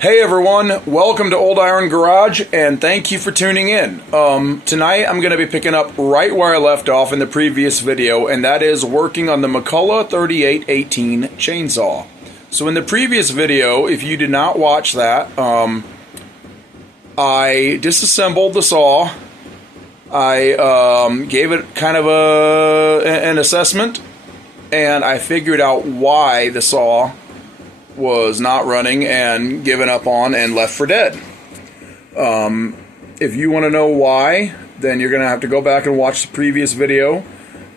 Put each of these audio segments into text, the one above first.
Hey everyone, welcome to Old Iron Garage, and thank you for tuning in. Tonight I'm going to be picking up right where I left off in the previous video, and that is working on the McCulloch 3818 chainsaw. So in the previous video, if you did not watch that, I disassembled the saw. I gave it kind of an assessment, and I figured out why the saw was not running and given up on and left for dead. If you want to know why, then you're going to have to go back and watch the previous video.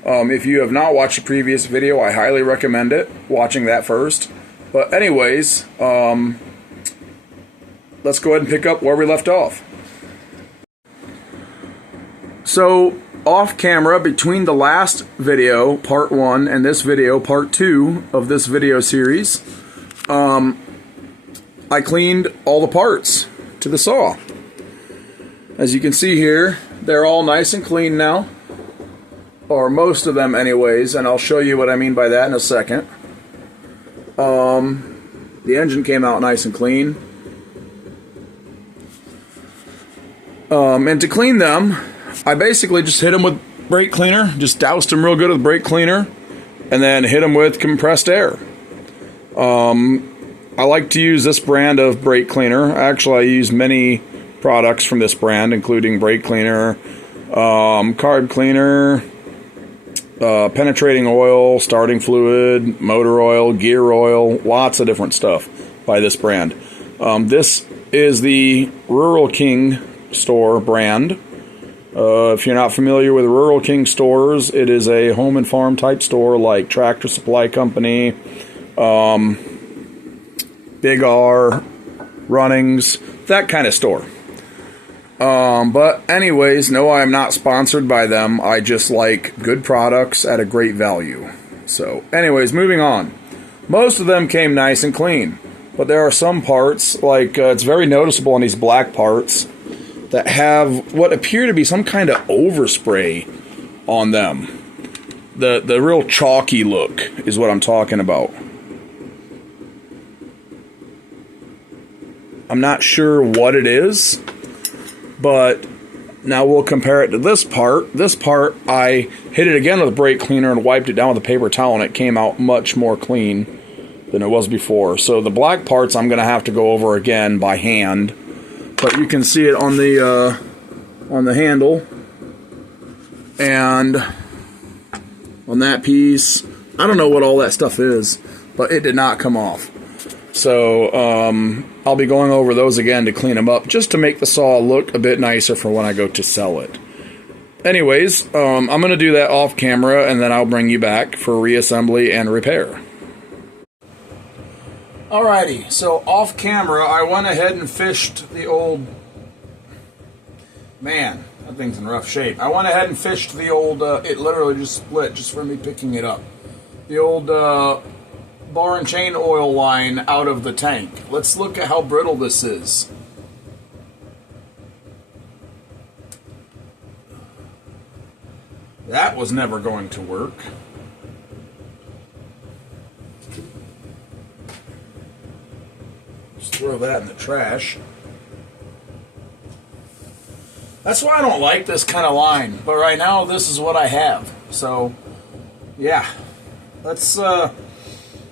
If you have not watched the previous video, I highly recommend it, watching that first. But anyways, let's go ahead and pick up where we left off. So, off camera, between the last video, part 1, and this video, part 2 of this video series, I cleaned all the parts to the saw. As you can see here, they're all nice and clean now, or most of them anyways, and I'll show you what I mean by that in a second. The engine came out nice and clean. And to clean them, I basically just hit them with brake cleaner, just doused them real good with brake cleaner, and then hit them with compressed air. I like to use this brand of brake cleaner. Actually, I use many products from this brand, including brake cleaner, carb cleaner, penetrating oil, starting fluid, motor oil, gear oil, lots of different stuff by this brand. This is the Rural King store brand. If you're not familiar with Rural King stores, it is a home and farm type store like Tractor Supply Company, Big R, Runnings, that kind of store. But anyways, no, I am not sponsored by them. I just like good products at a great value. So anyways, moving on. Most of them came nice and clean, but there are some parts, like it's very noticeable on these black parts, that have what appear to be some kind of overspray on them. The real chalky look is what I'm talking about. I'm not sure what it is, but now we'll compare it to this part. This part, I hit it again with brake cleaner and wiped it down with a paper towel, and it came out much more clean than it was before. So the black parts I'm going to have to go over again by hand, but you can see it on the handle and on that piece. I don't know what all that stuff is, but it did not come off. So I'll be going over those again to clean them up, just to make the saw look a bit nicer for when I go to sell it. Anyways, I'm going to do that off camera, and then I'll bring you back for reassembly and repair. Alrighty, so off camera, I went ahead and fished the old... Man, that thing's in rough shape. I went ahead and fished the old... it literally just split just from me picking it up. The old... bar and chain oil line out of the tank. Let's look at how brittle this is. That was never going to work. Just throw that in the trash. That's why I don't like this kind of line, but right now this is what I have. So yeah, let's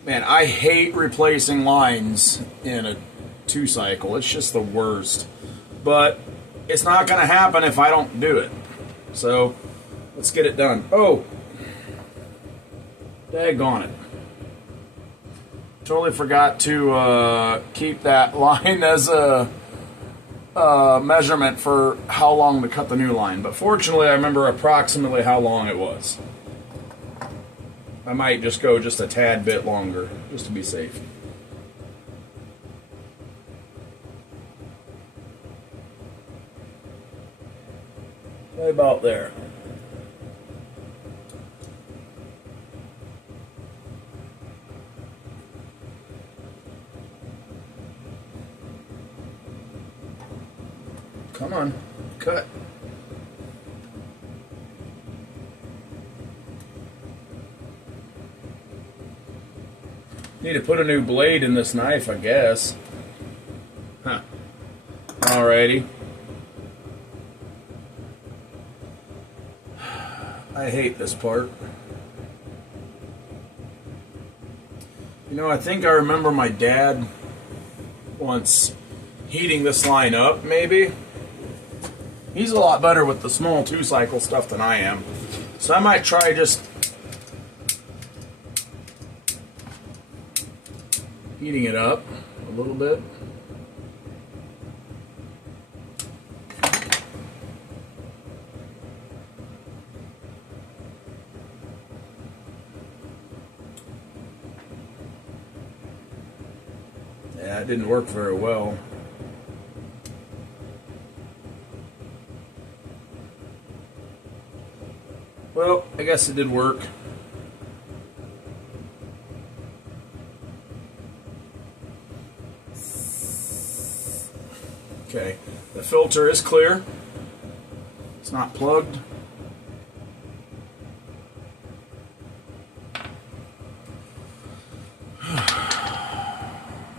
man, I hate replacing lines in a 2-cycle. It's just the worst. But it's not going to happen if I don't do it. So, let's get it done. Oh! Daggone it. Totally forgot to keep that line as a measurement for how long to cut the new line. But fortunately, I remember approximately how long it was. I might just go just a tad bit longer, just to be safe. Right about there. Come on, cut. Need to put a new blade in this knife, I guess. Huh. Alrighty. I hate this part. You know, I think I remember my dad once heating this line up, maybe. He's a lot better with the small 2-cycle stuff than I am. So I might try just heating it up a little bit. Yeah, it didn't work very well. Well, I guess it did work. Okay, the filter is clear. It's not plugged.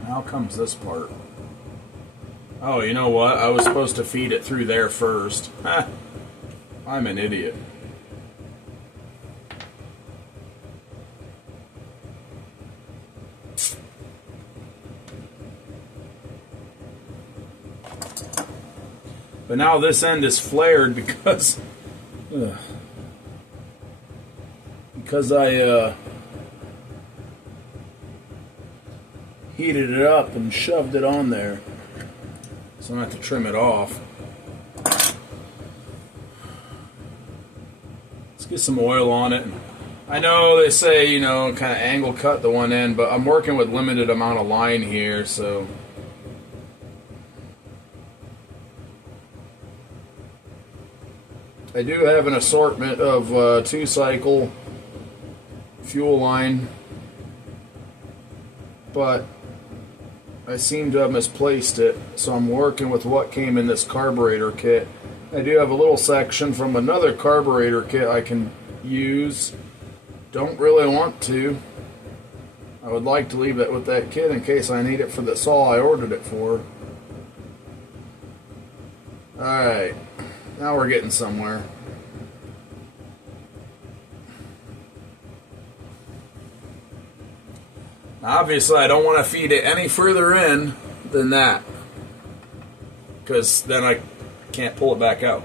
Now comes this part. Oh, you know what? I was supposed to feed it through there first. I'm an idiot. But now this end is flared because I heated it up and shoved it on there. So I have to trim it off. Let's get some oil on it. I know they say, you know, kind of angle cut the one end, but I'm working with limited amount of line here, so I do have an assortment of 2-cycle fuel line, but I seem to have misplaced it, so I'm working with what came in this carburetor kit. I do have a little section from another carburetor kit I can use. Don't really want to. I would like to leave that with that kit in case I need it for the saw I ordered it for. Alright. Now we're getting somewhere. Obviously, I don't want to feed it any further in than that, because then I can't pull it back out.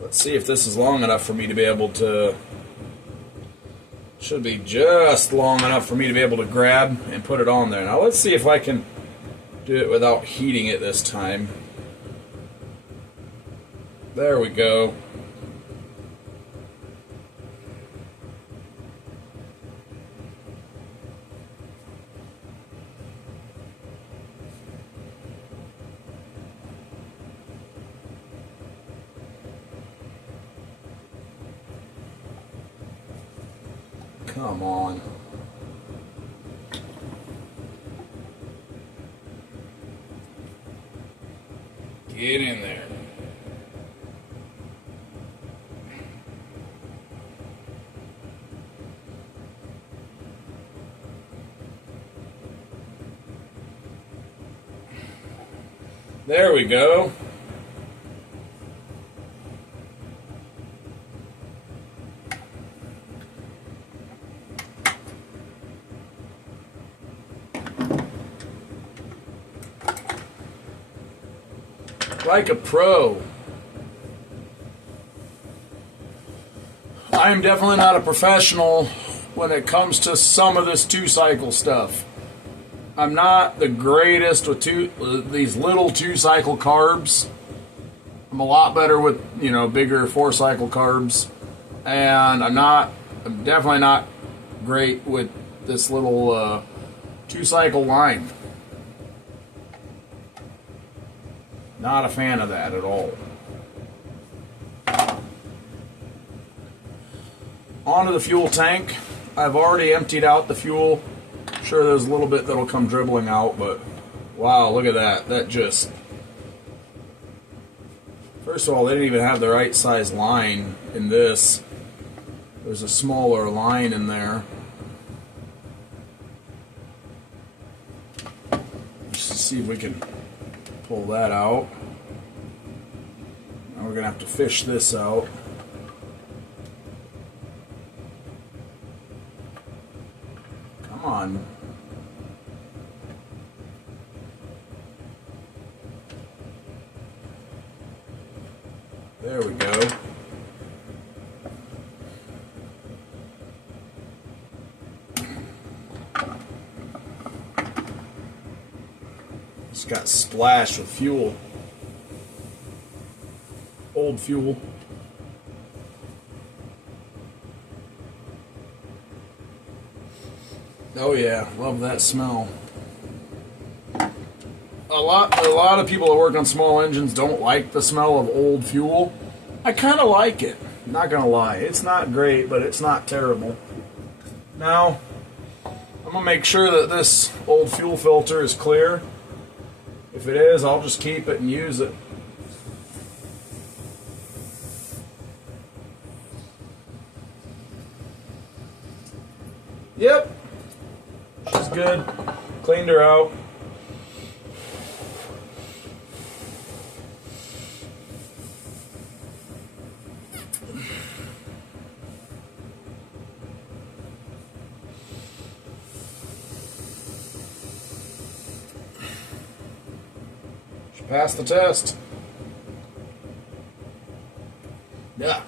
Let's see if this is long enough for me to be able to... Should be just long enough for me to be able to grab and put it on there. Now let's see if I can do it without heating it this time. There we go. Come on. Get in there. There we go. Like a pro. I'm definitely not a professional when it comes to some of this 2-cycle stuff. I'm not the greatest with these little 2-cycle carbs. I'm a lot better with, you know, bigger 4-cycle carbs. And I'm definitely not great with this little 2-cycle line. Not a fan of that at all. Onto the fuel tank. I've already emptied out the fuel. Sure, there's a little bit that'll come dribbling out, but wow, look at that. That just... First of all, they didn't even have the right size line in this. There's a smaller line in there. see if we can pull that out. Now we're going to have to fish this out. Come on. There we go. Just got splashed with fuel. Old fuel. Oh yeah, love that smell. A lot of people that work on small engines don't like the smell of old fuel. I kind of like it. Not gonna lie, it's not great, but it's not terrible. Now, I'm gonna make sure that this old fuel filter is clear. If it is, I'll just keep it and use it. Yep, she's good. Cleaned her out. She passed the test. Yeah.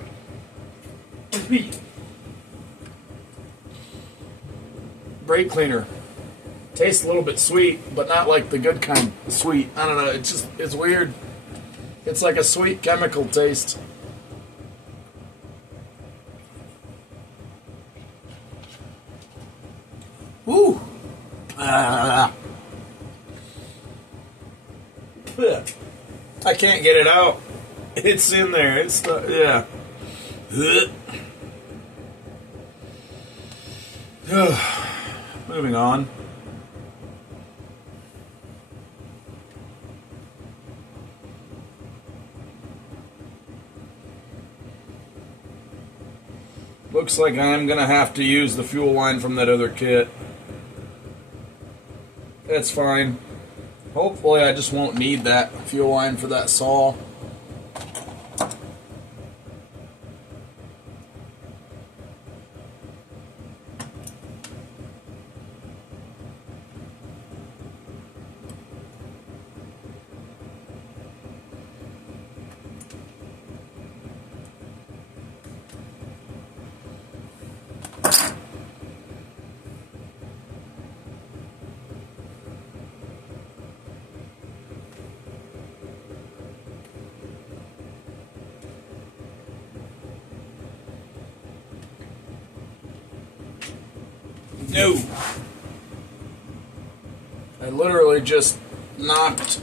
Brake cleaner. Tastes a little bit sweet, but not like the good kind of sweet. I don't know, it's weird. It's like a sweet chemical taste. Woo! I can't get it out. It's in there. It's yeah. Moving on. Looks like I'm gonna have to use the fuel line from that other kit. That's fine. Hopefully I just won't need that fuel line for that saw. No. I literally just knocked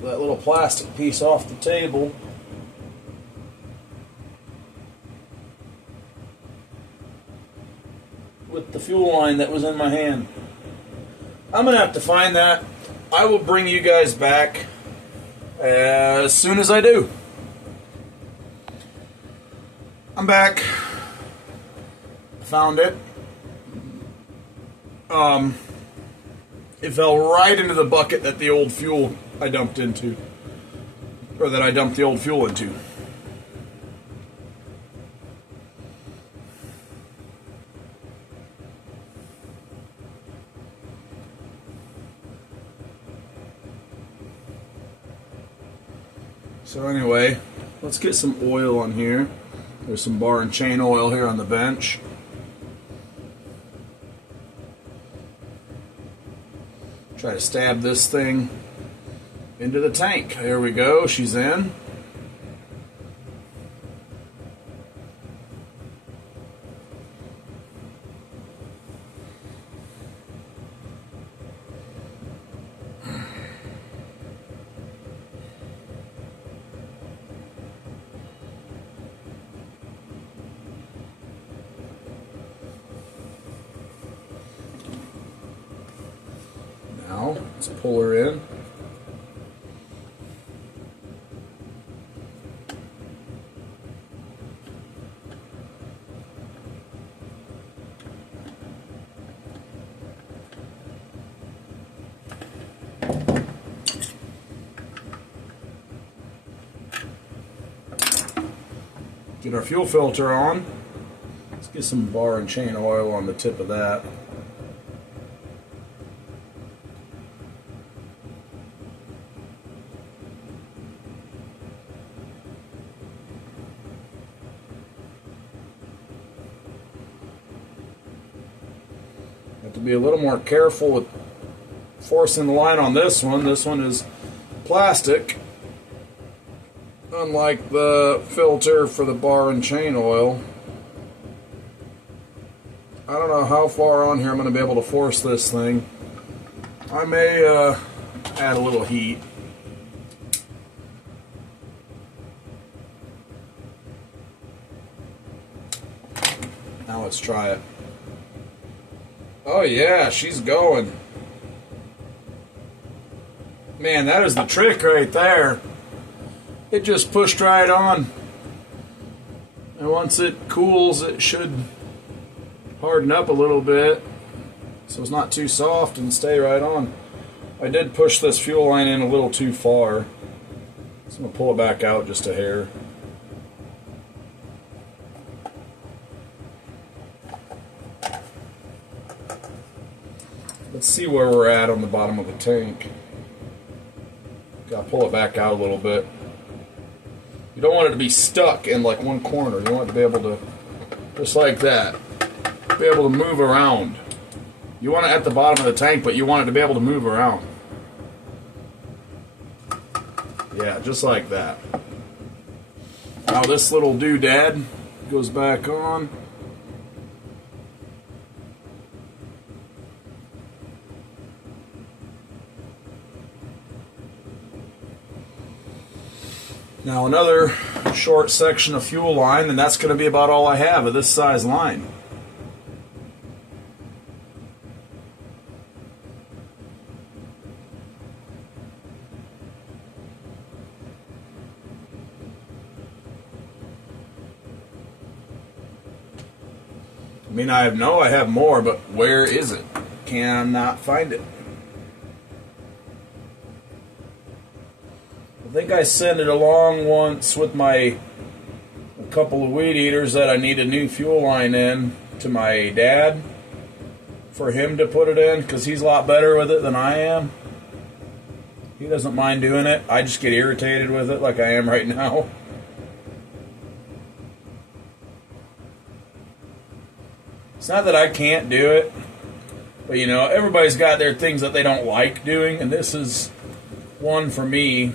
that little plastic piece off the table. With the fuel line that was in my hand. I'm going to have to find that. I will bring you guys back as soon as I do. I'm back. Found it. It fell right into the bucket that the old fuel I dumped into. Or that I dumped the old fuel into. So anyway, let's get some oil on here. There's some bar and chain oil here on the bench. Try to stab this thing into the tank. There we go, she's in. Now, let's pull her in. Get our fuel filter on. Let's get some bar and chain oil on the tip of that. Have to be a little more careful with forcing the line on this one. This one is plastic, unlike the filter for the bar and chain oil. I don't know how far on here I'm going to be able to force this thing. I may add a little heat. Now let's try it. Oh yeah, she's going. Man, that is the trick right there. It just pushed right on. And once it cools, it should harden up a little bit so it's not too soft and stay right on. I did push this fuel line in a little too far, so I'm going to pull it back out just a hair. Let's see where we're at on the bottom of the tank. Gotta pull it back out a little bit. You don't want it to be stuck in like one corner. You want it to be able to, just like that, be able to move around. You want it at the bottom of the tank, but you want it to be able to move around. Yeah, just like that. Now this little doodad goes back on. Now another short section of fuel line, and that's going to be about all I have of this size line. I mean, I know I have more, but where is it? Cannot find it. I think I sent it along once with a couple of weed eaters that I need a new fuel line in to my dad for him to put it in, because he's a lot better with it than I am. He doesn't mind doing it. I just get irritated with it like I am right now. It's not that I can't do it, but you know, everybody's got their things that they don't like doing, and this is one for me.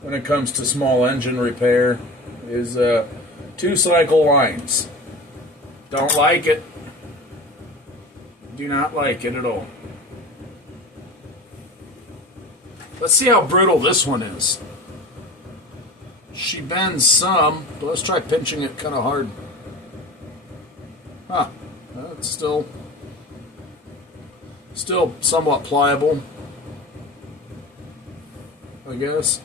When it comes to small engine repair, is 2-cycle lines. Don't like it. Do not like it at all. Let's see how brittle this one is. She bends some, but let's try pinching it kind of hard. Huh, that's still somewhat pliable, I guess.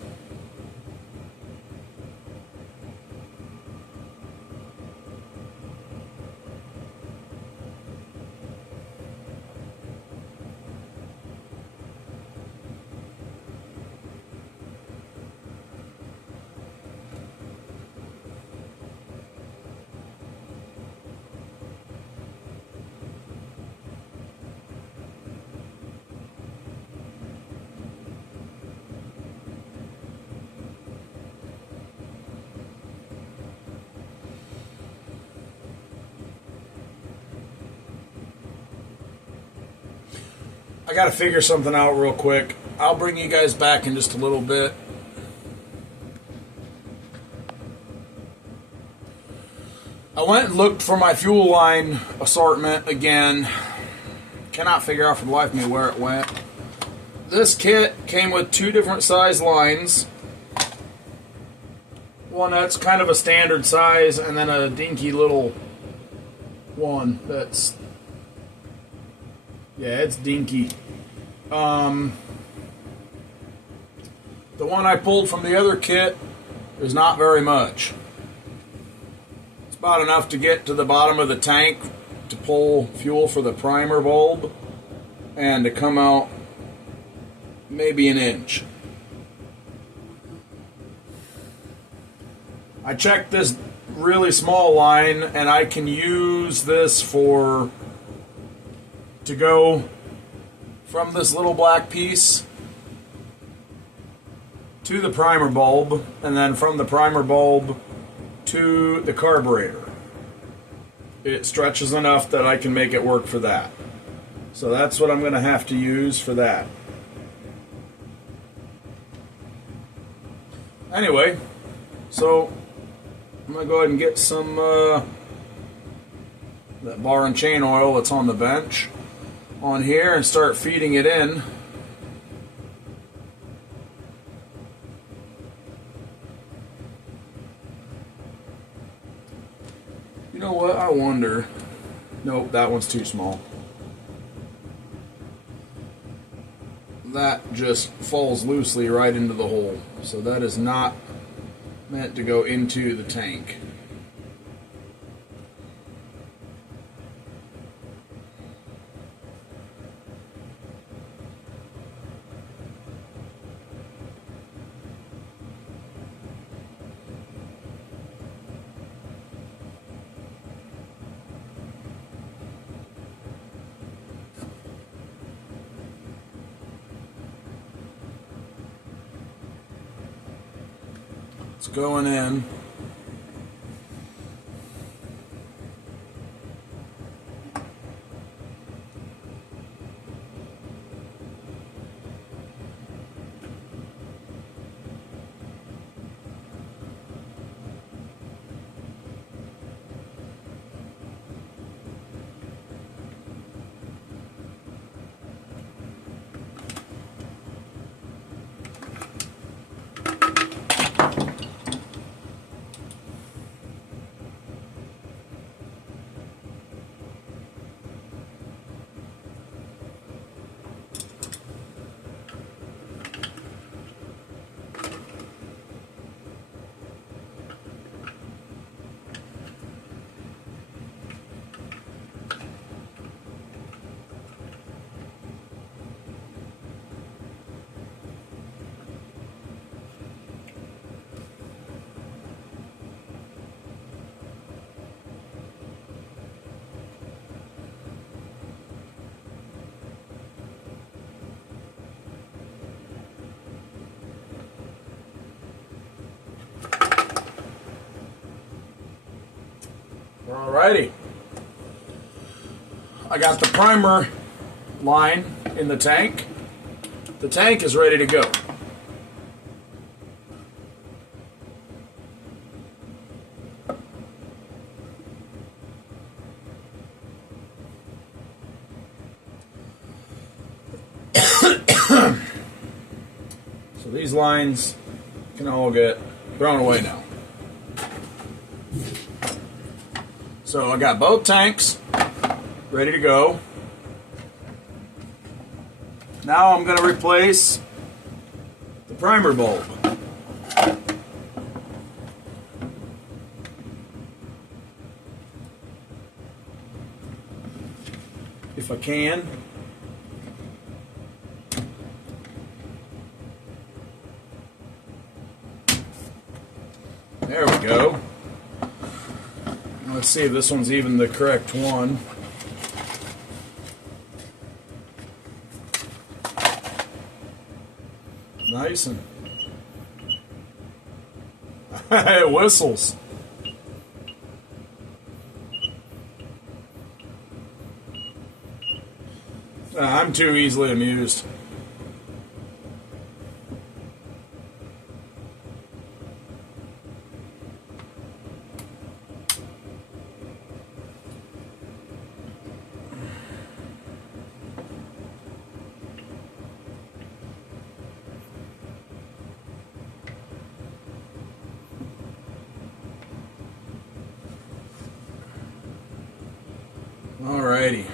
I gotta figure something out real quick. I'll bring you guys back in just a little bit. I went and looked for my fuel line assortment again. Cannot figure out for the life of me where it went. This kit came with 2 different size lines. One that's kind of a standard size, and then a dinky little one that's, yeah, it's dinky. The one I pulled from the other kit is not very much. It's about enough to get to the bottom of the tank to pull fuel for the primer bulb and to come out maybe an inch. I checked this really small line, and I can use this to go from this little black piece to the primer bulb, and then from the primer bulb to the carburetor. It stretches enough that I can make it work for that. So that's what I'm going to have to use for that. Anyway, so I'm going to go ahead and get some that bar and chain oil that's on the bench on here and start feeding it in. You know what? I wonder. Nope, that one's too small. That just falls loosely right into the hole. So that is not meant to go into the tank. It's going in. Alrighty. I got the primer line in the tank. The tank is ready to go. So these lines can all get thrown away now. So I got both tanks ready to go. Now I'm going to replace the primer bulb. If I can. There we go. Let's see if this one's even the correct one. Nice, and it whistles. I'm too easily amused. Alrighty.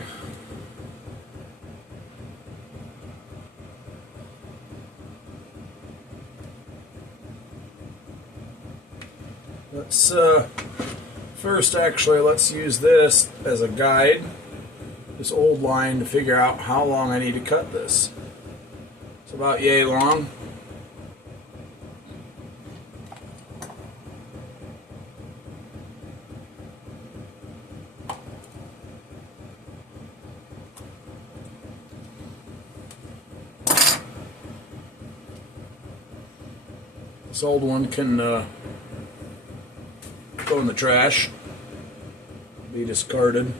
Let's first actually let's use this as a guide, this old line, to figure out how long I need to cut this. It's about yay long. This old one can go in the trash, be discarded.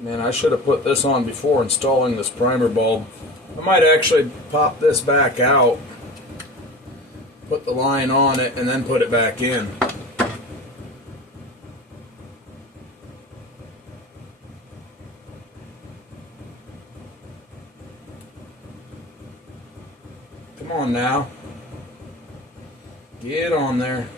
Man, I should have put this on before installing this primer bulb. I might actually pop this back out, put the line on it, and then put it back in. Come on now. Get on there.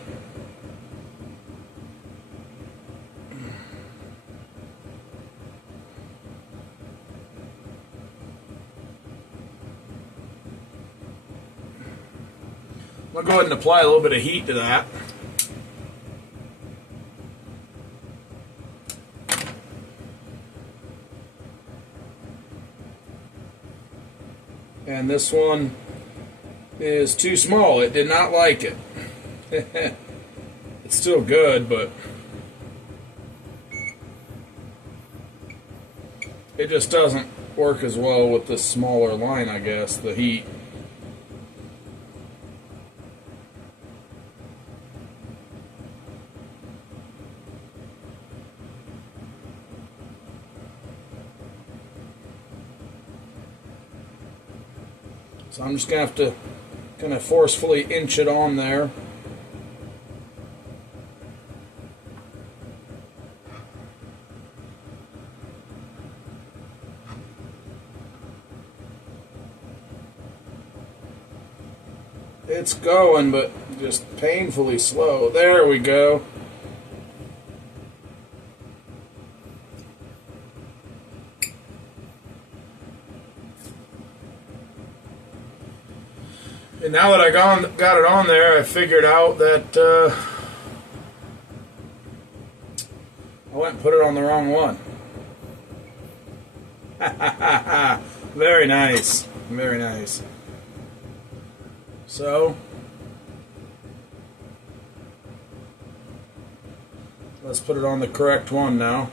I'm going to go ahead and apply a little bit of heat to that. And this one is too small. It did not like it. It's still good, but it just doesn't work as well with this smaller line, I guess, the heat. So I'm just going to have to kind of forcefully inch it on there. It's going, but just painfully slow. There we go. And now that I got it on there, I figured out that I went and put it on the wrong one. Very nice. Very nice. So, let's put it on the correct one now.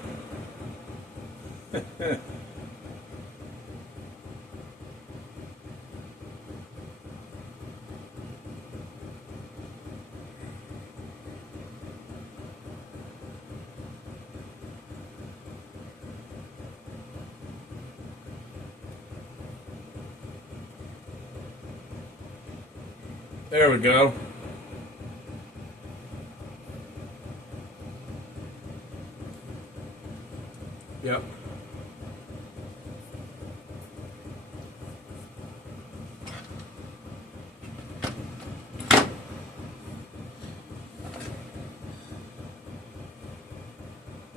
There we go. Yep.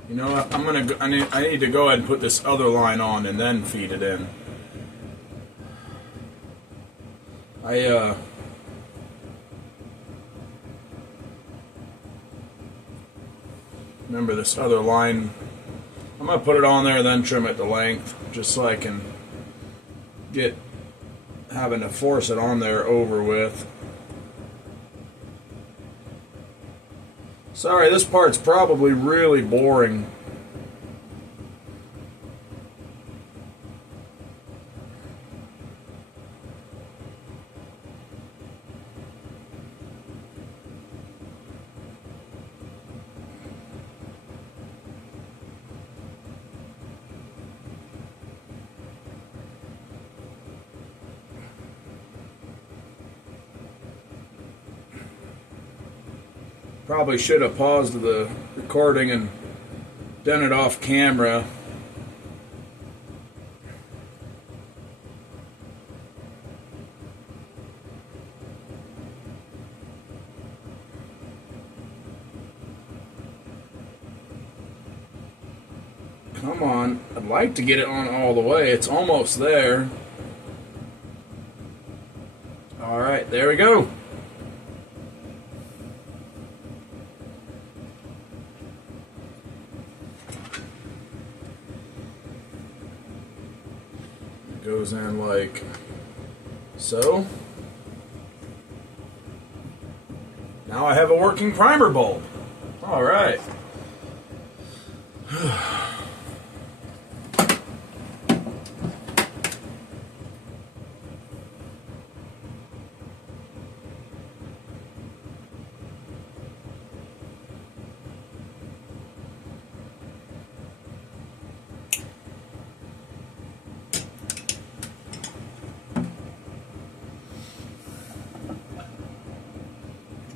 You know what? I need to go ahead and put this other line on and then feed it in. Remember this other line. I'm going to put it on there and then trim it to length, just so I can get having to force it on there over with. Sorry, this part's probably really boring. Probably should have paused the recording and done it off camera. Come on, I'd like to get it on all the way. It's almost there. All right, there we go. Goes in like so. Now I have a working primer bulb. All right.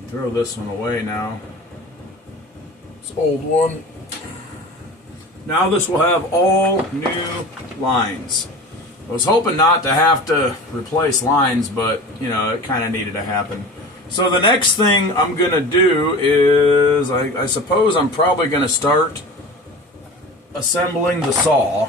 Throw this one away now. This old one. Now this will have all new lines. I was hoping not to have to replace lines, but you know, it kind of needed to happen. So the next thing I'm going to do is, I suppose I'm probably going to start assembling the saw.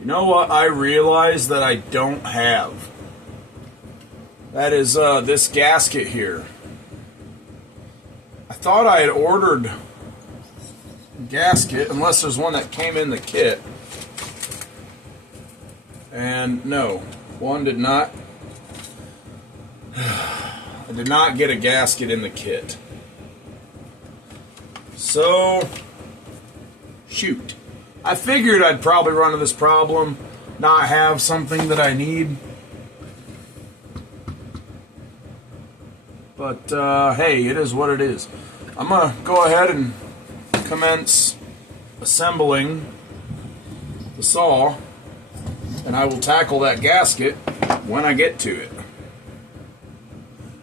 You know what I realized that I don't have? That is this gasket here. I thought I had ordered a gasket, unless there's one that came in the kit. And no, one did not. I did not get a gasket in the kit. So, shoot. I figured I'd probably run into this problem, not have something that I need. But, hey, it is what it is. I'm going to go ahead and commence assembling the saw, and I will tackle that gasket when I get to it.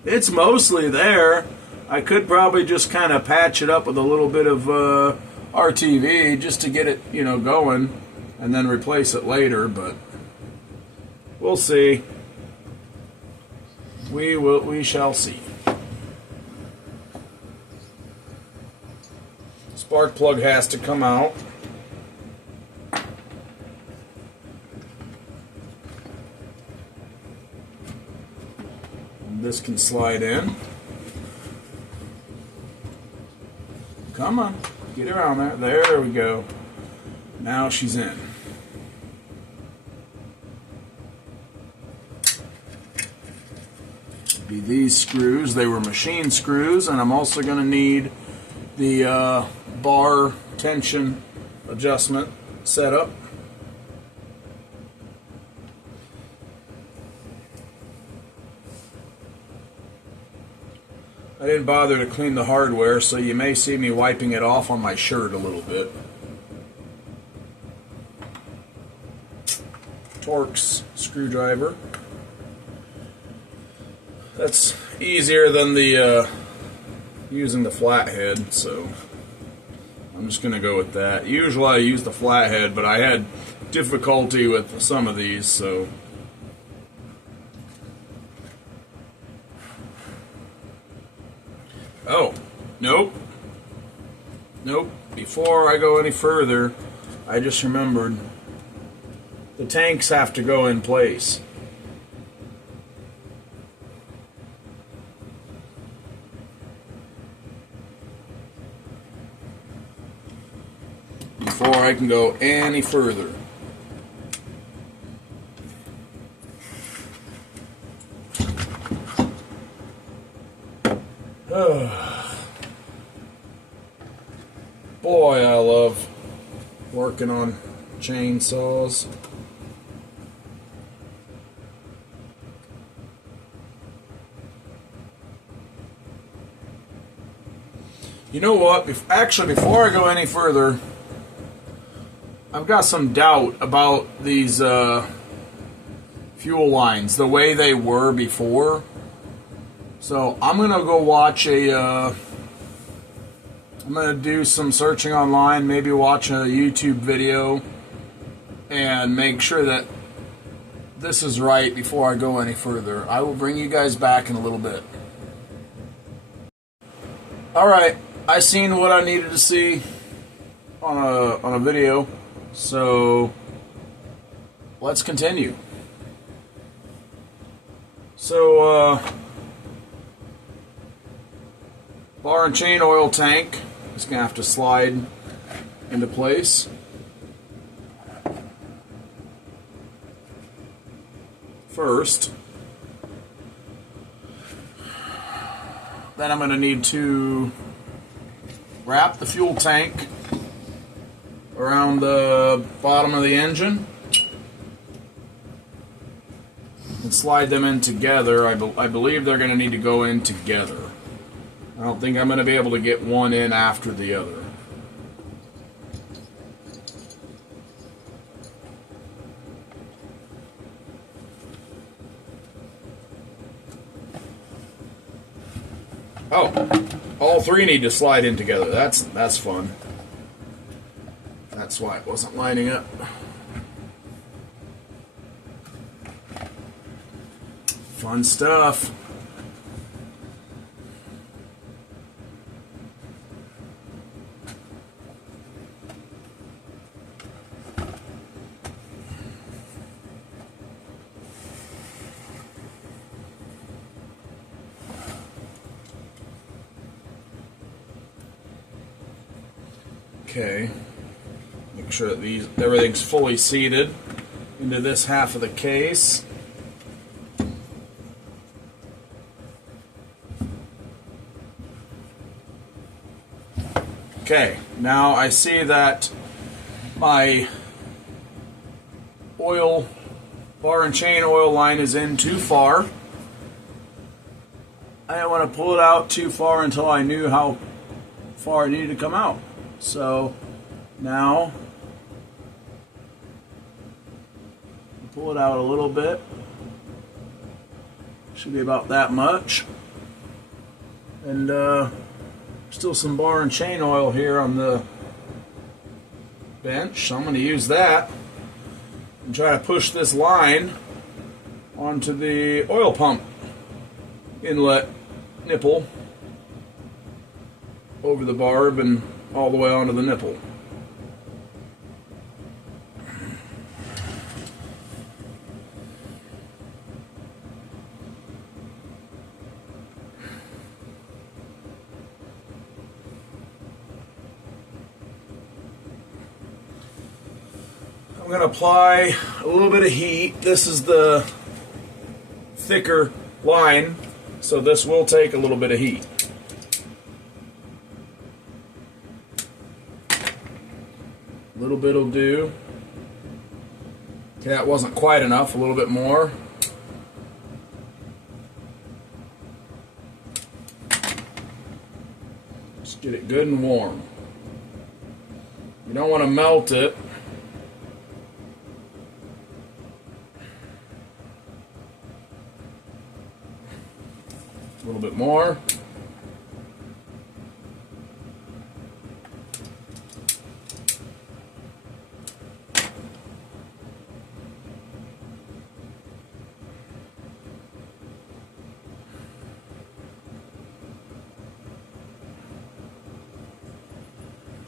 It's mostly there. I could probably just kind of patch it up with a little bit of RTV just to get it, you know, going, and then replace it later, but we'll see. We shall see. Spark plug has to come out. And this can slide in. Come on. Get her on there. There we go. Now she's in. Be these screws. They were machine screws, and I'm also going to need the bar tension adjustment setup. I didn't bother to clean the hardware, so you may see me wiping it off on my shirt a little bit. Torx screwdriver. That's easier than the using the flathead, so I'm just going to go with that. Usually I use the flathead, but I had difficulty with some of these, so... Oh, nope. Nope. Before I go any further, I just remembered the tanks have to go in place. Before I can go any further. Boy, I love working on chainsaws. You know what? Actually, before I go any further, I've got some doubt about these fuel lines, the way they were before. So I'm going to go watch I'm going to do some searching online, maybe watch a YouTube video, and make sure that this is right before I go any further. I will bring you guys back in a little bit. Alright, I seen what I needed to see on a video, so let's continue. So, bar and chain oil tank is going to have to slide into place. First. Then I'm going to need to wrap the fuel tank around the bottom of the engine and slide them in together. I believe they're going to need to go in together. I don't think I'm going to be able to get one in after the other. Oh, all three need to slide in together. That's fun. That's why it wasn't lining up. Fun stuff. Okay, make sure that everything's fully seated into this half of the case. Okay, now I see that my oil, bar and chain oil line is in too far. I didn't want to pull it out too far until I knew how far it needed to come out. So now pull it out a little bit. Should be about that much. And still some bar and chain oil here on the bench, so I'm going to use that and try to push this line onto the oil pump inlet nipple over the barb and all the way onto the nipple. I'm going to apply a little bit of heat. This is the thicker line, so this will take a little bit of heat. A little bit will do. Okay, that wasn't quite enough. A little bit more. Just get it good and warm. You don't want to melt it. A little bit more.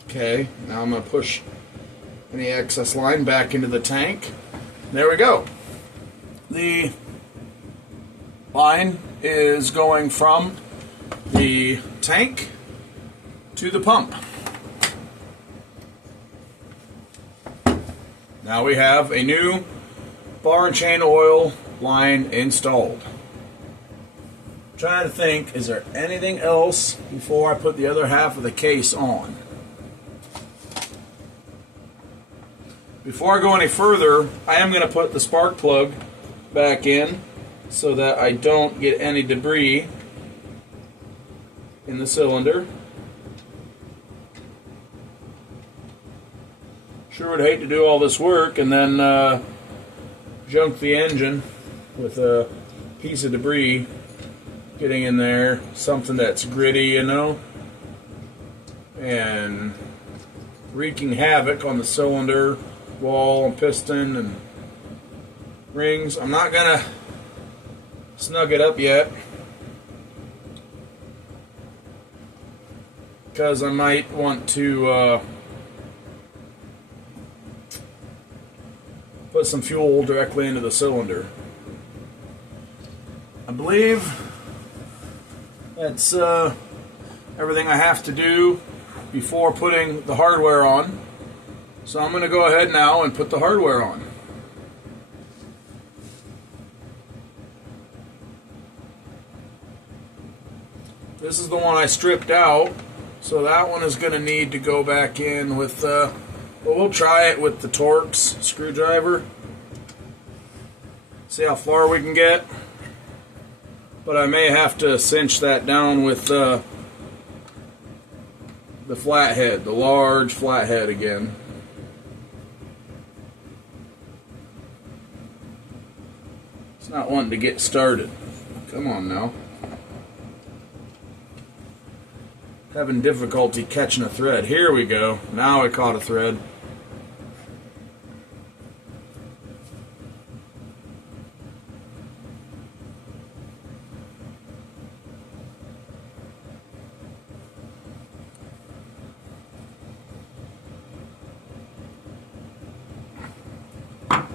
Okay, now I'm going to push any excess line back into the tank. There we go. The line is going from the tank to the pump. Now we have a new bar and chain oil line installed. I'm trying to think, is there anything else before I put the other half of the case on? Before I go any further, I am going to put the spark plug back in so that I don't get any debris in the cylinder. Sure would hate to do all this work and then junk the engine with a piece of debris getting in there, something that's gritty, you know, and wreaking havoc on the cylinder wall and piston and rings. I'm not gonna snug it up yet because I might want to put some fuel directly into the cylinder. I believe that's everything I have to do before putting the hardware on. So I'm going to go ahead now and put the hardware on. This is the one I stripped out, so that one is going to need to go back in with, well, we'll try it with the Torx screwdriver. See how far we can get. But I may have to cinch that down with the flathead, the large flathead again. It's not wanting to get started. Come on now. Having difficulty catching a thread. Here we go. Now I caught a thread.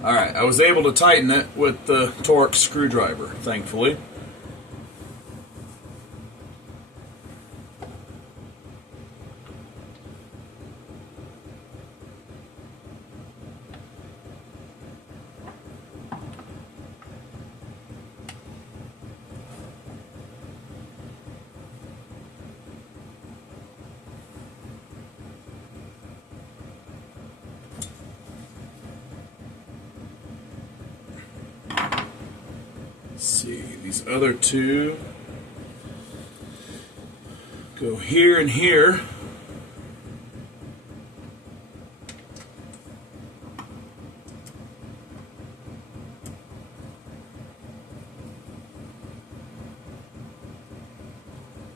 Alright, I was able to tighten it with the Torx screwdriver, thankfully. Let's see, these other two go here and here.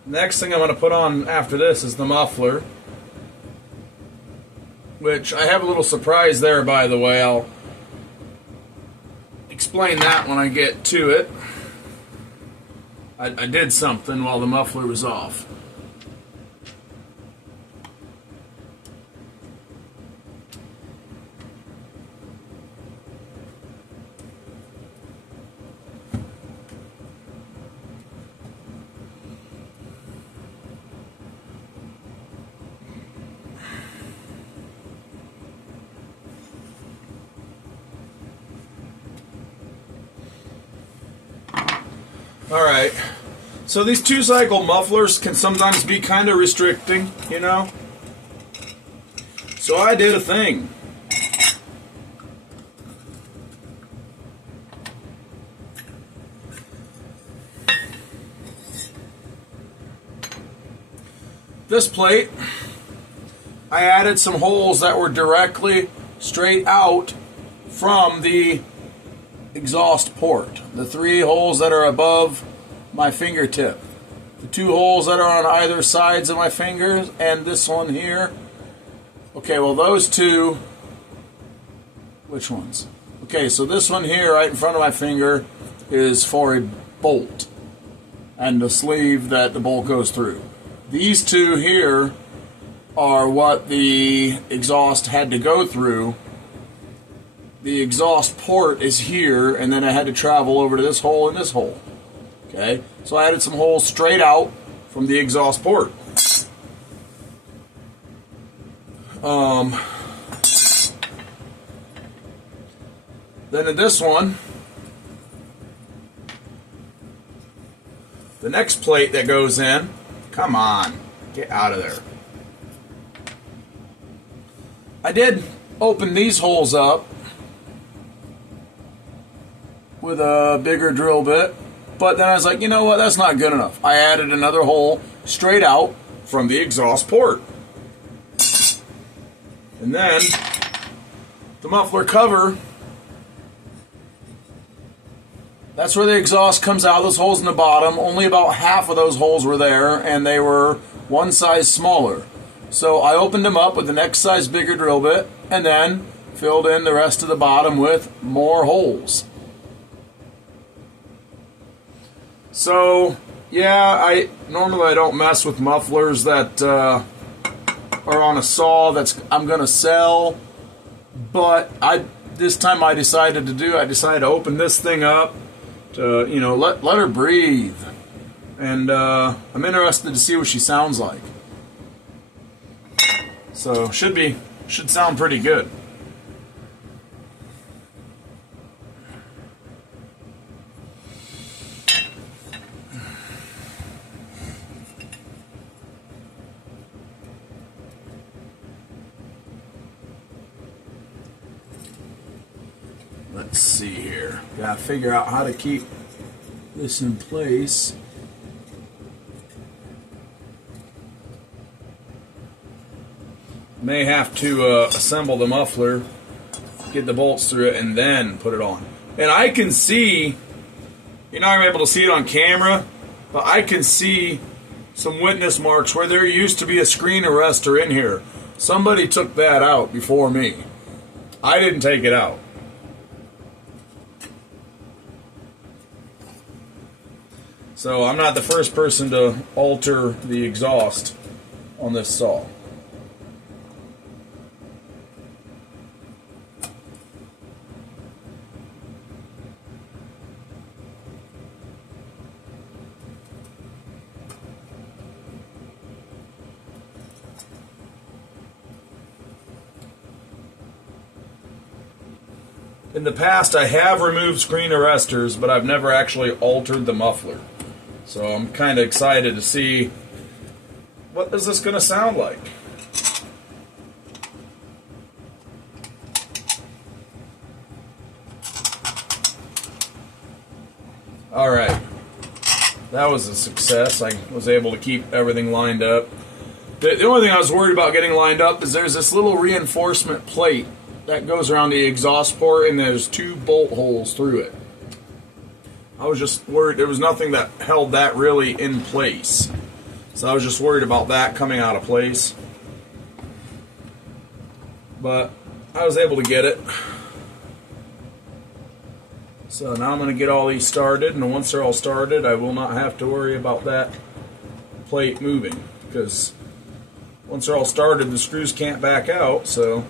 Next thing I'm going to put on after this is the muffler, which I have a little surprise there, by the way. I'll explain that when I get to it. I did something while the muffler was off. Alright, so these 2-cycle mufflers can sometimes be kind of restricting, you know? So I did a thing. This plate, I added some holes that were directly straight out from the exhaust port. The 3 holes that are above my fingertip. The 2 holes that are on either sides of my fingers, and this one here. Okay, well those 2, which ones? Okay, so this one here right in front of my finger is for a bolt and the sleeve that the bolt goes through. These 2 here are what the exhaust had to go through. The exhaust port is here, and then I had to travel over to this hole and this hole. Okay, so I added some holes straight out from the exhaust port. Then in this one, the next plate that goes in, come on, get out of there. I did open these holes up with a bigger drill bit, but then I was like, you know what, that's not good enough. I added another hole straight out from the exhaust port. And then the muffler cover, that's where the exhaust comes out, those holes in the bottom. Only about half of those holes were there, and they were one size smaller. So I opened them up with the next size bigger drill bit, and then filled in the rest of the bottom with more holes. So, yeah, I normally don't mess with mufflers that are on a saw that I'm going to sell, but this time I decided to open this thing up to, you know, let her breathe, and I'm interested to see what she sounds like. So, should be Should sound pretty good. Let's see here. Gotta figure out how to keep this in place. May have to assemble the muffler, get the bolts through it, and then put it on. And I can see, you're not able to see it on camera, but I can see some witness marks where there used to be a screen arrestor in here. Somebody took that out before me. I didn't take it out. So I'm not the first person to alter the exhaust on this saw. In the past, I have removed screen arresters, but I've never actually altered the muffler. So I'm kind of excited to see what is this going to sound like. All right, that was a success. I was able to keep everything lined up. The only thing I was worried about getting lined up is there's this little reinforcement plate that goes around the exhaust port, and there's 2 bolt holes through it. I was just worried there was nothing that held that really in place. So I was just worried about that coming out of place. But I was able to get it. So now I'm going to get all these started, and once they're all started, I will not have to worry about that plate moving, because once they're all started, the screws can't back out, so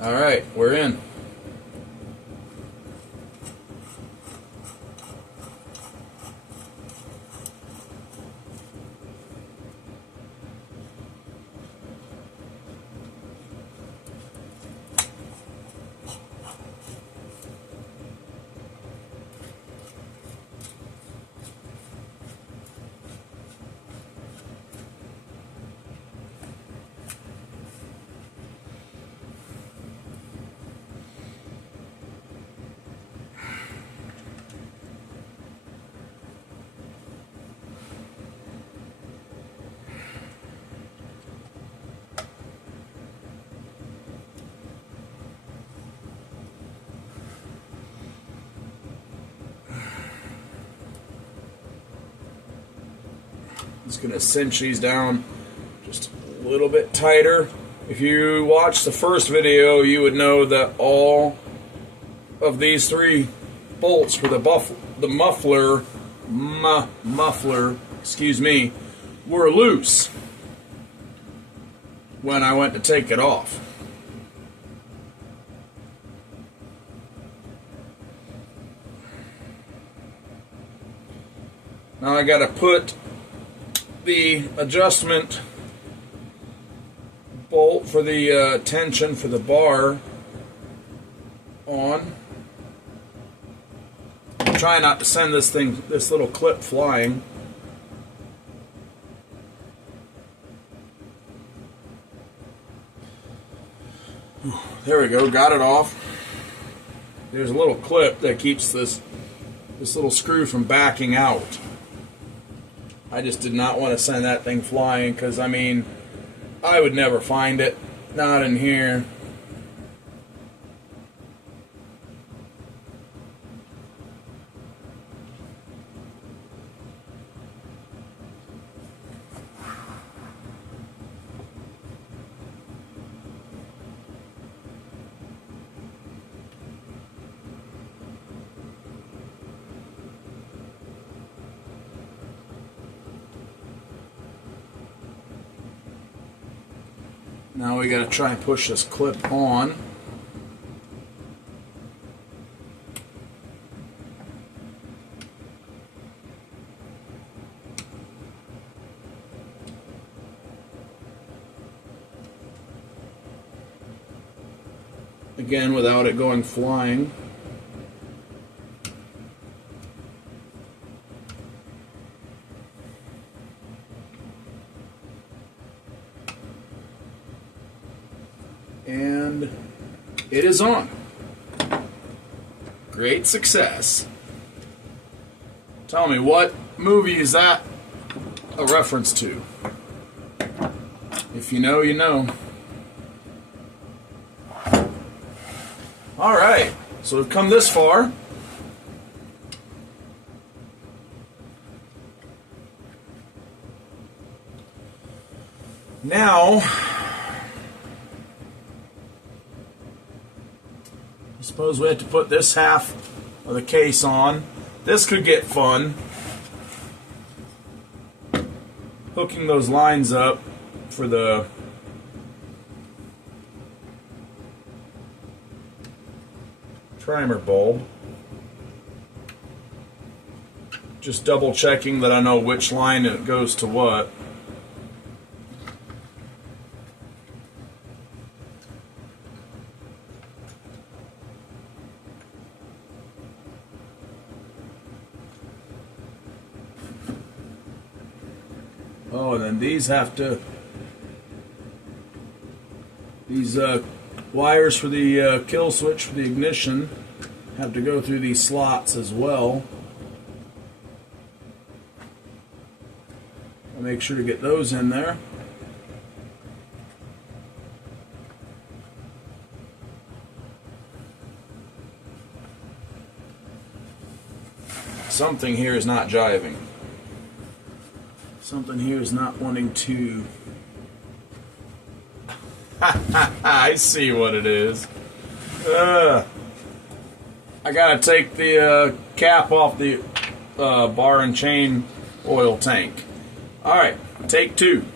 all right, we're in. Just going to cinch these down just a little bit tighter. If you watched the first video, you would know that all of these 3 bolts for the muffler, excuse me, were loose when I went to take it off. Now I got to put the adjustment bolt for the tension for the bar on. Try not to send this little clip flying. There we go, got it off. There's a little clip that keeps this little screw from backing out. I just did not want to send that thing flying, because, I mean, I would never find it. Not in here. Now we got to try and push this clip on. Again, without it going flying. And it is on. Great success. Tell me, what movie is that a reference to? If you know, you know. All right, so we've come this far. Now, I suppose we have to put this half of the case on. This could get fun. Hooking those lines up for the primer bulb. Just double checking that I know which line it goes to what. Oh, and then these have to, these wires for the kill switch for the ignition have to go through these slots as well. I'll make sure to get those in there. Something here is not jiving. Something here is not wanting to... I see what it is. I gotta take the cap off the bar and chain oil tank. Alright, take two.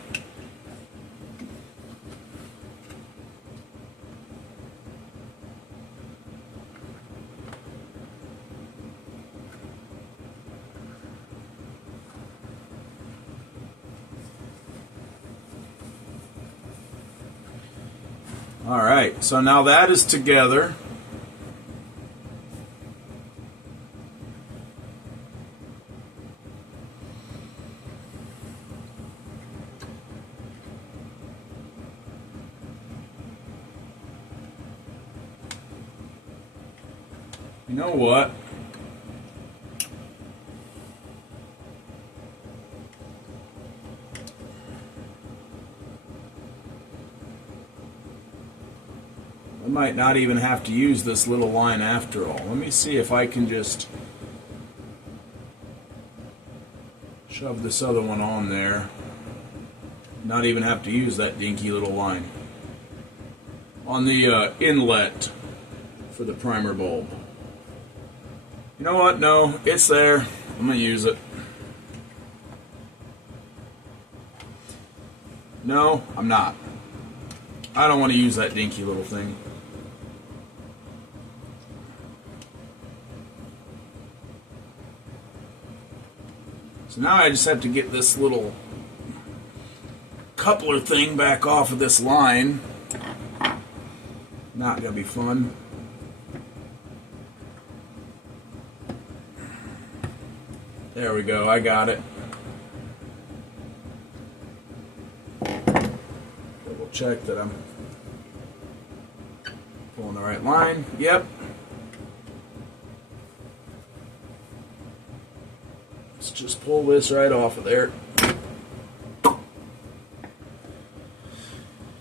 Alright, so now that is together. You know what? I might not even have to use this little line after all. Let me see if I can just shove this other one on there. Not even have to use that dinky little line on the inlet for the primer bulb. You know what? No, it's there. I'm going to use it. No, I'm not. I don't want to use that dinky little thing. So now I just have to get this little coupler thing back off of this line. Not going to be fun. There we go, I got it. Double check that I'm pulling the right line. Yep. Let's just pull this right off of there.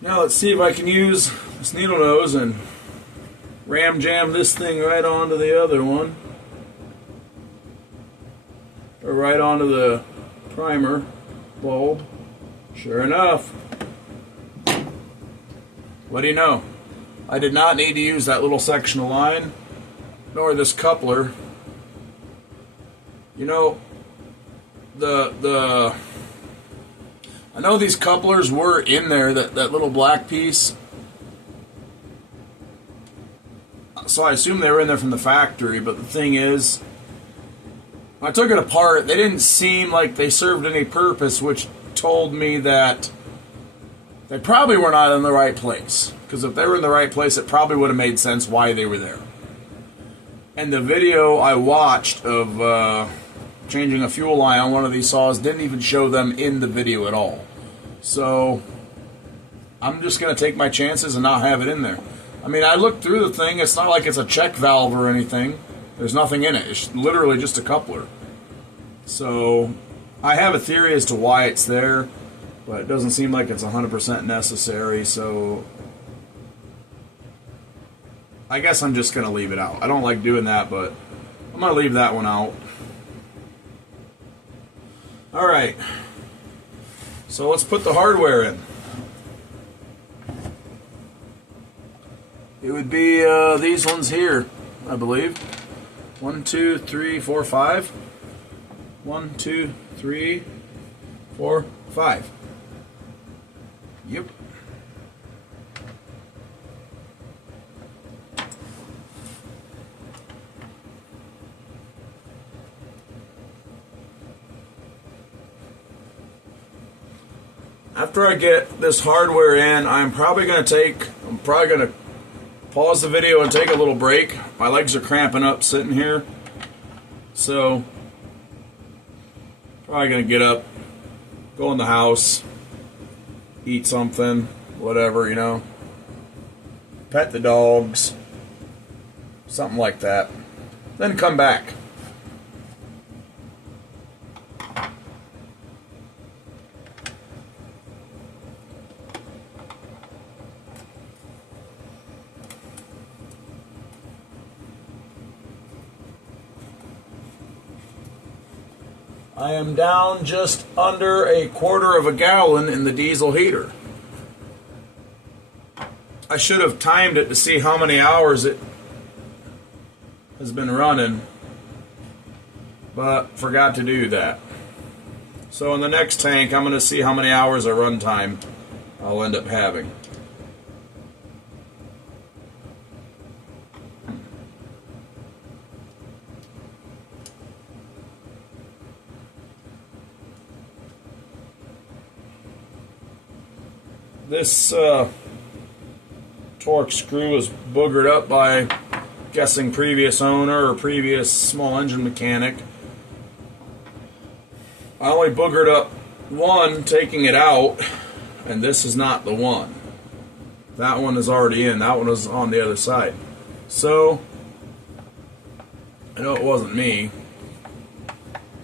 Now let's see if I can use this needle nose and ram jam this thing right onto the other one. Or right onto the primer bulb. Sure enough. What do you know? I did not need to use that little section of line, nor this coupler. You know, the I know these couplers were in there, that little black piece. So I assume they were in there from the factory, but the thing is, when I took it apart, they didn't seem like they served any purpose, which told me that they probably were not in the right place. Because if they were in the right place, it probably would have made sense why they were there. And the video I watched of changing a fuel line on one of these saws didn't even show them in the video at all. So I'm just going to take my chances and not have it in there. I mean, I looked through the thing. It's not like it's a check valve or anything. There's nothing in it. It's literally just a coupler. So I have a theory as to why it's there, but it doesn't seem like it's 100% necessary. So I guess I'm just going to leave it out. I don't like doing that, but I'm going to leave that one out. All right. So let's put the hardware in. It would be these ones here, I believe. 1, 2, 3, 4, 5. 1, 2, 3, 4, 5. Yep. After I get this hardware in, I'm probably going to pause the video and take a little break. My legs are cramping up sitting here. So, probably going to get up, go in the house, eat something, whatever, you know. Pet the dogs, something like that. Then come back. I am down just under 1/4 gallon in the diesel heater. I should have timed it to see how many hours it has been running, but forgot to do that. So in the next tank, I'm going to see how many hours of runtime I'll end up having. This torque screw was boogered up by, guessing, previous owner or previous small engine mechanic. I only boogered up one taking it out, and this is not the one. That one is already in. That one was on the other side. So, I know it wasn't me.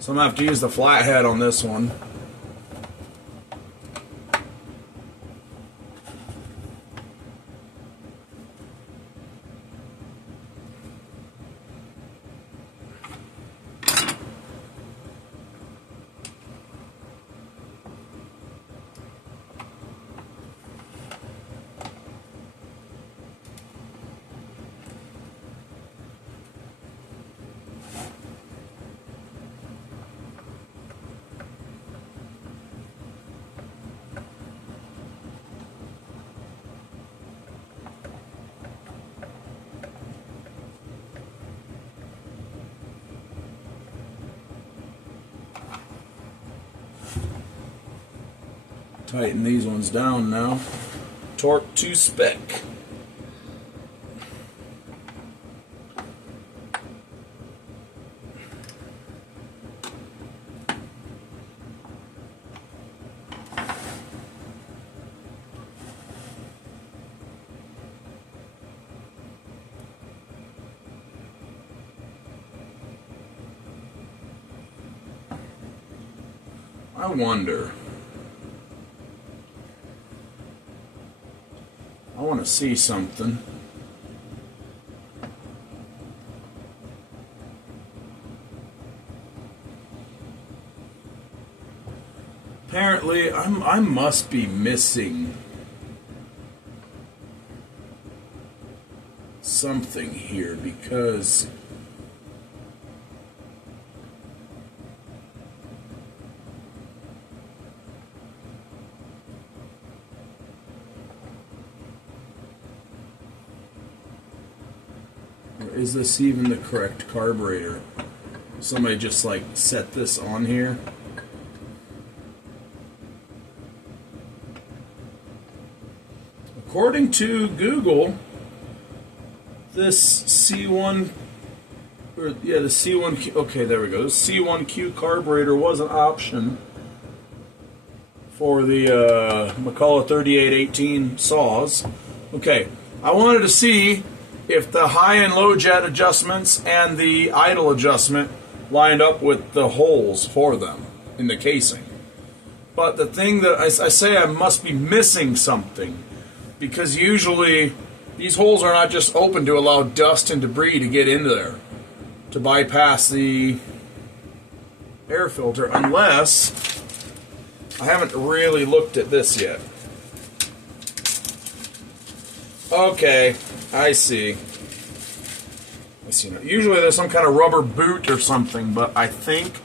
So I'm going to have to use the flathead on this one. Tighten these ones down now. Torque to spec. I wonder. I want to see something. Apparently, I must be missing something here because is this even the correct carburetor? Somebody just like set this on here. According to Google, this C1, or yeah, the C1Q, okay, there we go. The C1Q carburetor was an option for the McCulloch 3818 saws. Okay, I wanted to see if the high and low jet adjustments and the idle adjustment lined up with the holes for them in the casing. But the thing that I say I must be missing something, because usually these holes are not just open to allow dust and debris to get into there, to bypass the air filter, unless I haven't really looked at this yet. Okay, I see. I see. Usually there's some kind of rubber boot or something, but I think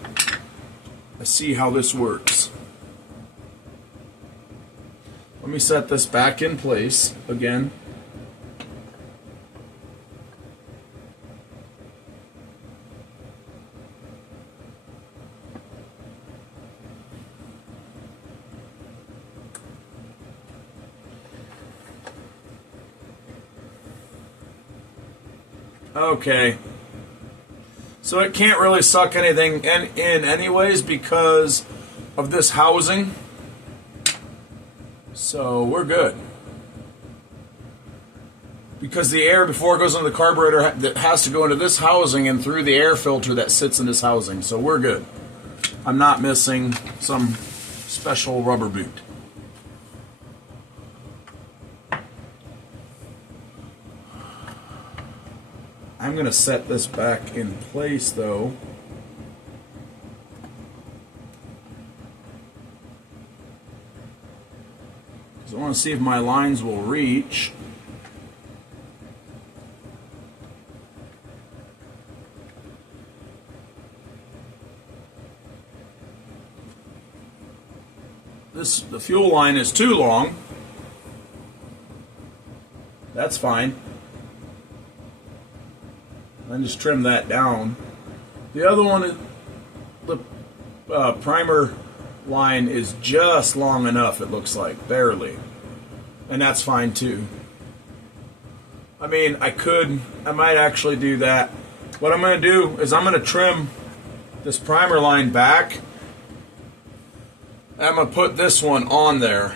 I see how this works. Let me set this back in place again. Okay. So it can't really suck anything in anyways because of this housing. So we're good. Because the air, before it goes into the carburetor, that has to go into this housing and through the air filter that sits in this housing. So we're good. I'm not missing some special rubber boot. I'm going to set this back in place though. I want to see if my lines will reach. The fuel line is too long. That's fine. I just trim that down. The other one is the primer line is just long enough, it looks like, barely, and that's fine too. I mean, I might actually do that. What I'm going to do is I'm going to trim this primer line back. I'm going to put this one on there.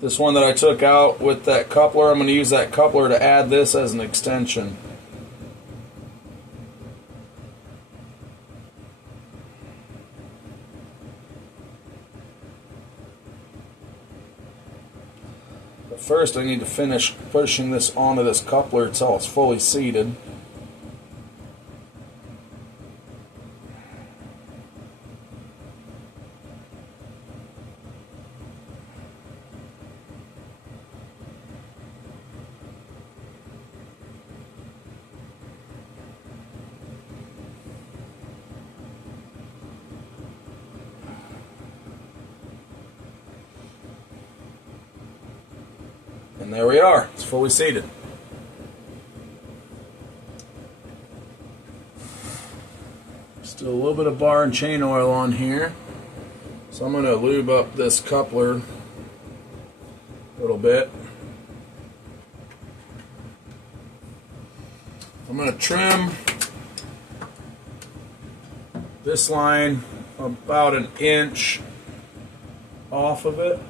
This one that I took out with that coupler, I'm going to use that coupler to add this as an extension. But first I need to finish pushing this onto this coupler until it's fully seated. And there we are, it's fully seated. Still a little bit of bar and chain oil on here. So I'm going to lube up this coupler a little bit. I'm going to trim this line about an inch off of it.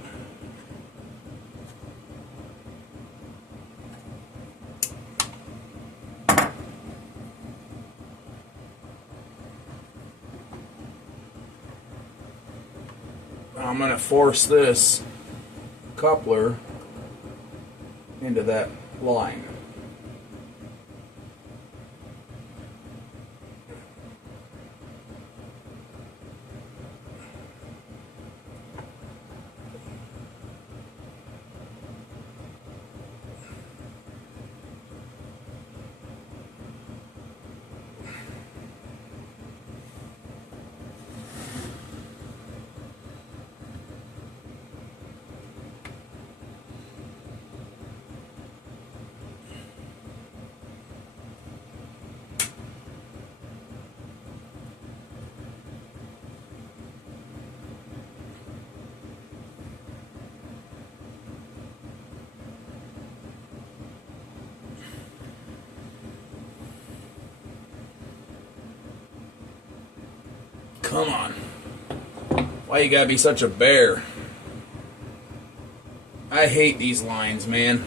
I'm going to force this coupler into that line. come on. Why you gotta be such a bear? I hate these lines, man.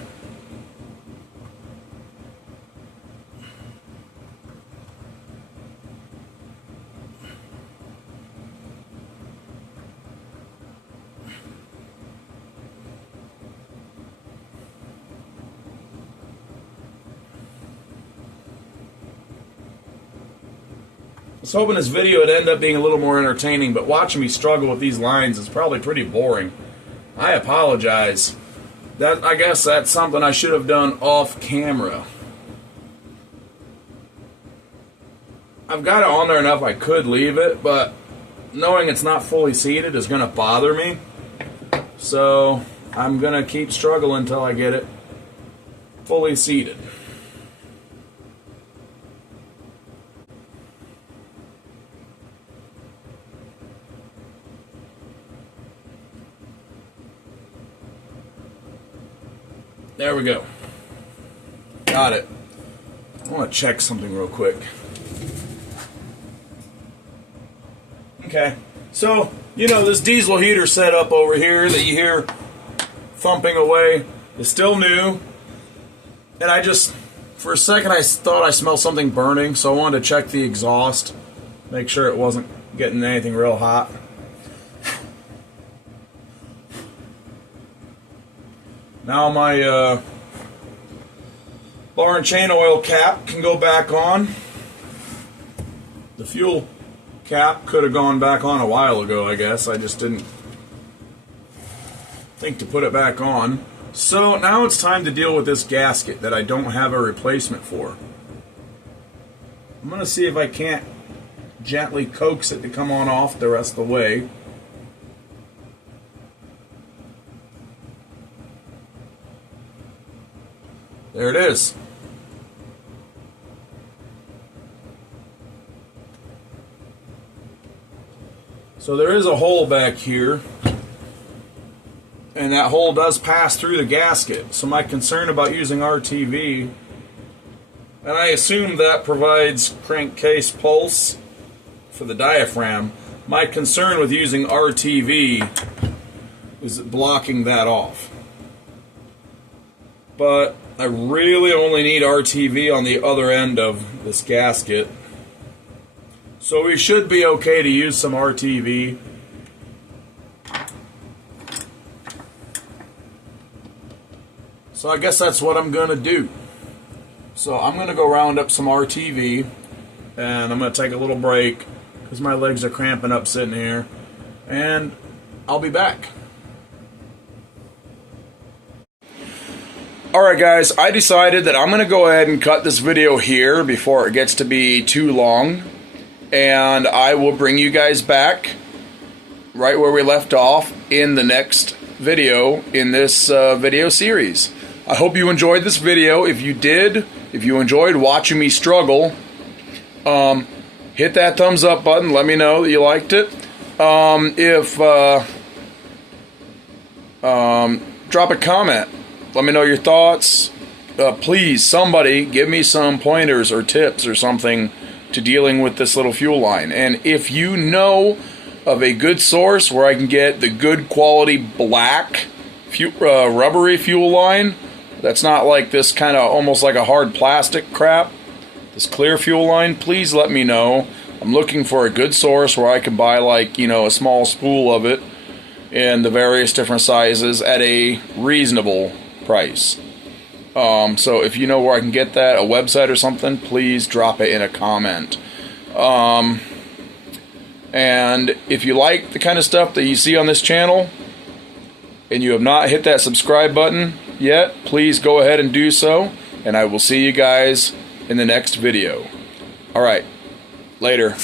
I was hoping this video would end up being a little more entertaining, but watching me struggle with these lines is probably pretty boring. I apologize. I guess that's something I should have done off camera. I've got it on there enough I could leave it, but knowing it's not fully seated is going to bother me. So I'm going to keep struggling until I get it fully seated. There we go. Got it. I want to check something real quick. Okay. So, you know, this diesel heater setup over here that you hear thumping away is still new. And I just, for a second, I thought I smelled something burning, so I wanted to check the exhaust, make sure it wasn't getting anything real hot. Now my bar and chain oil cap can go back on. The fuel cap could have gone back on a while ago, I guess. I just didn't think to put it back on. So now it's time to deal with this gasket that I don't have a replacement for. I'm going to see if I can't gently coax it to come on off the rest of the way. There it is. So there is a hole back here, and that hole does pass through the gasket. So my concern about using RTV, and I assume that provides crankcase pulse for the diaphragm, my concern with using RTV is blocking that off. But I really only need RTV on the other end of this gasket. So we should be okay to use some RTV. So I guess that's what I'm going to do. So I'm going to go round up some RTV, and I'm going to take a little break because my legs are cramping up sitting here, and I'll be back. Alright guys, I decided that I'm going to go ahead and cut this video here before it gets to be too long, and I will bring you guys back right where we left off in the next video in this video series. I hope you enjoyed this video. If you did, if you enjoyed watching me struggle, hit that thumbs up button, let me know that you liked it. Drop a comment. Let me know your thoughts. Please, somebody give me some pointers or tips or something to dealing with this little fuel line. And if you know of a good source where I can get the good quality black rubbery fuel line, that's not like this kind of almost like a hard plastic crap, this clear fuel line, please let me know. I'm looking for a good source where I can buy, like, you know, a small spool of it in the various different sizes at a reasonable price. So if you know where I can get that, a website or something, please drop it in a comment. And if you like the kind of stuff that you see on this channel and you have not hit that subscribe button yet, please go ahead and do so, and I will see you guys in the next video. Alright, later.